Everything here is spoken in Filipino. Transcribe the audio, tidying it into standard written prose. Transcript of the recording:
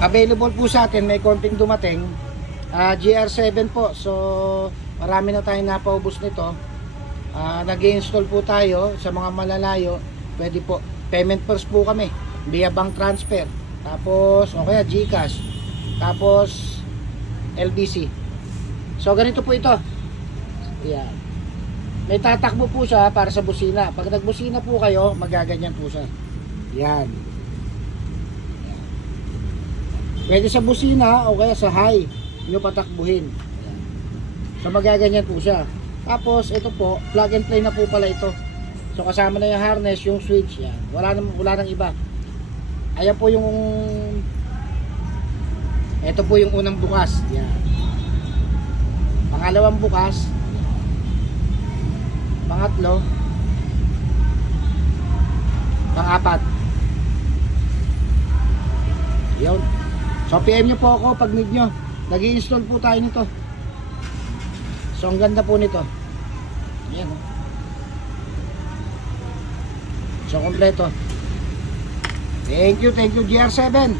Available po sa atin, may konting dumating. GR7 po. So, marami na tayong napaubos nito. Nag-i-install po tayo sa mga malalayo. Pwede po. Payment first po kami. Via bank transfer. Tapos, o kaya GCash. Tapos, LBC. So, ganito po ito. Yan. May tatakbo po siya para sa busina. Pag nagbusina po kayo, magaganyan po siya. Yan. Pwede sa busina o kaya sa high nyo patakbuhin. So magaganyan po siya. Tapos ito po, plug and play na po pala ito. So kasama na yung harness, yung switch. Yan. Wala nang iba. Ayan po yung ito po yung unang bukas. Yan. Pangalawang bukas. Pangatlo. Pang-apat. Yun. So PM nyo po ako pag need nyo. Nag-i-install po tayo nito. So ang ganda po nito. Ayan. So kompleto. Thank you GR7.